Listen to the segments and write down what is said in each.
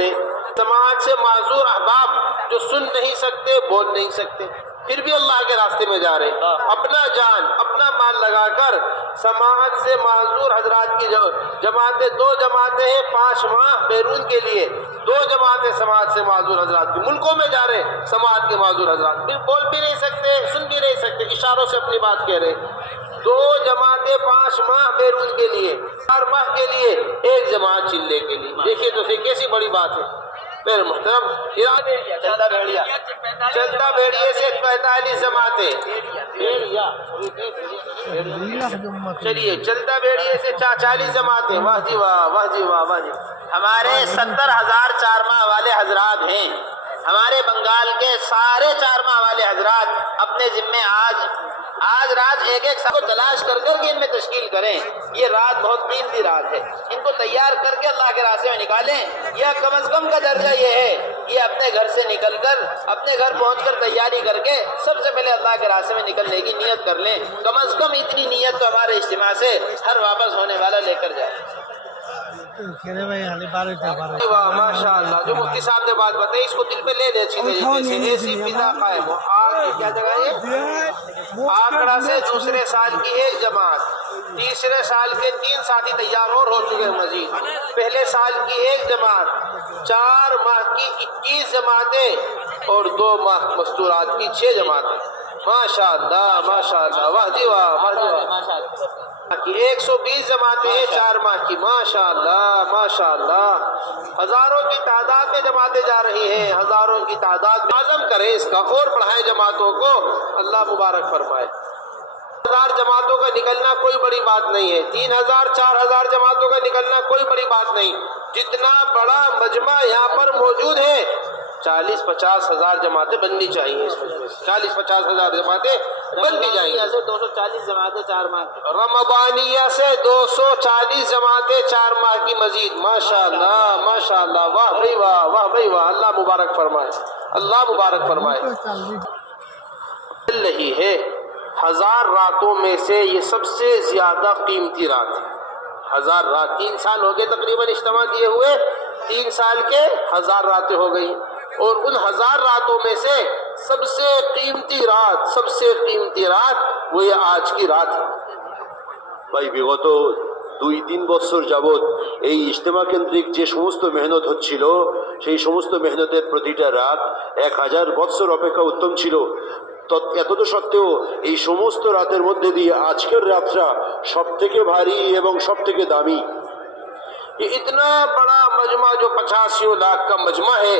موجود ہیں، جماعت سے معذور احباب جو سن نہیں سکتے، بول نہیں سکتے، پھر بھی اللہ کے راستے میں جا رہے، اپنا جان اپنا مال لگا کر سماعت سے معذور حضرات کی جماعتیں، 2 جماعتیں ہیں 5 ماہ بیرون کے لیے، 2 جماعتیں سماعت سے معذور حضرات کی ملکوں میں جا رہے، سماعت کے معذور حضرات پھر بول بھی نہیں سکتے، سن بھی نہیں سکتے، اشاروں سے اپنی بات کہہ رہے، 2 جماعتیں 5 ماہ بیرون کے لیے، 4 ماہ کے لیے 1 جماعت چلے کے لیے، دیکھیے تو کیسی بڑی بات ہے میرے محترم۔ چلتا بھیڑیے سے 45 جماعتیں، چلیے چلتا بھیڑیے سے 40 جماعتیں، واہ جی واہ، واہ جی واہ، واہ جی۔ ہمارے 70,000 4 ماہ والے حضرات ہیں، ہمارے بنگال کے سارے 4 ماہ والے حضرات اپنے ذمے آج رات ایک سب کو تلاش کر کے ان میں تشکیل کریں، یہ رات بہت قیمتی رات ہے، ان کو تیار کر کے اللہ کے راستے میں نکالیں، یا کم از کم کا درجہ یہ ہے یہ اپنے گھر سے نکل کر اپنے گھر پہنچ کر تیاری کر کے سب سے پہلے اللہ کے راستے میں نکلنے کی نیت کر لیں، کم از کم اتنی نیت تو ہمارے اجتماع سے ہر واپس ہونے والا لے کر جائے۔ ماشاء اللہ، جو مفتی صاحب نے بات بتائی اس کو دل پہ لے لے، اچھی طریقے سے ایسی فضا قائم ہو۔ کیا جگہ ہے؟ آکڑا سے دوسرے سال کی 1 جماعت، تیسرے سال کے 3 ساتھی تیار اور ہو چکے ہیں مزید، پہلے سال کی 1 جماعت، 4 ماہ کی 21 جماعتیں اور 2 ماہ مستورات کی 6 جماعتیں، ماشاء اللہ ماشاء اللہ، واہ جی واہ، واہ جی واہ، 120 جماعتیں ہیں 4 ماہ کی، ماشاء اللہ ماشاء اللہ، ہزاروں کی تعداد میں جماعتیں جا رہی ہیں، ہزاروں کی تعداد میں، عزم کریں اس کا اور بڑھائیں جماعتوں کو، اللہ مبارک فرمائے۔ 1000 جماعتوں کا نکلنا کوئی بڑی بات نہیں ہے، 3000 4000 جماعتوں کا نکلنا کوئی بڑی بات نہیں، جتنا بڑا مجمع یہاں پر موجود ہے 40-50 ہزار جماعتیں بننی چاہیے، اس میں 40-50 ہزار جماعتیں بننی چاہیے، 240 جماعتیں 4 ماہ کی، رمضانیہ سے 240 جماعتیں 4 ماہ کی مزید، ماشاء اللہ ماشاء اللہ، واہ بھائی واہ، واہ بھائی واہ، اللہ مبارک فرمائے، اللہ مبارک فرمائے۔ چل رہی ہے 1000 راتوں میں سے یہ سب سے زیادہ قیمتی رات ہے، 1000 رات، 3 سال ہو گئے تقریباً اجتماع کیے ہوئے، 3 سال کے 1000 راتیں ہو گئی، اور ان 1000 راتوں میں سے سب سے قیمتی رات، سب سے قیمتی رات وہ یہ آج کی رات ہے۔ ভাই বিগত 2-3 বছর যাবৎ এই ইজতেমা কেন্দ্রিক যে সমস্ত মেহনত হচ্ছিল সেই সমস্ত মেহনতের প্রতিটা রাত 1000 বছর অপেক্ষা উত্তম ছিল, এতদ সত্ত্বেও এই সমস্ত রাতের মধ্যে দিয়ে আজকের রাতটা সবথেকে ভারী এবং সবথেকে দামি। یہ اتنا بڑا مجمع جو 85 لاکھ کا مجمع ہے،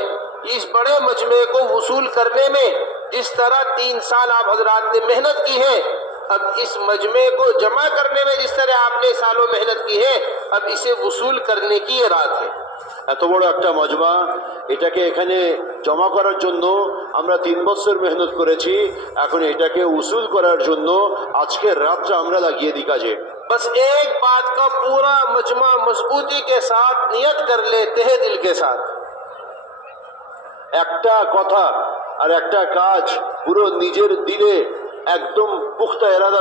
اس بڑے مجمع کو وصول کرنے میں جس طرح 3 سال آپ حضرات نے محنت کی ہے، اب اس مجمع کو جمع کرنے میں جس طرح آپ نے سالوں محنت کی ہے، اب اسے وصول کرنے کی یہ رات ہے۔ এত বড় একটা মজমা, এটাকে এখানে জমা করার জন্য আমরা 3 বছর মেহনত করেছি, এখন এটাকে উসুল করার জন্য আজকের রাতটা আমরা লাগিয়ে দিই কাজে। بس ایک بات کا پورا مجمع مضبوطی کے ساتھ نیت کر لے، تہہ دل کے ساتھ، একটা কথা আর একটা কাজ পুরো নিজের দিলে একদম পুখতা ইরাদা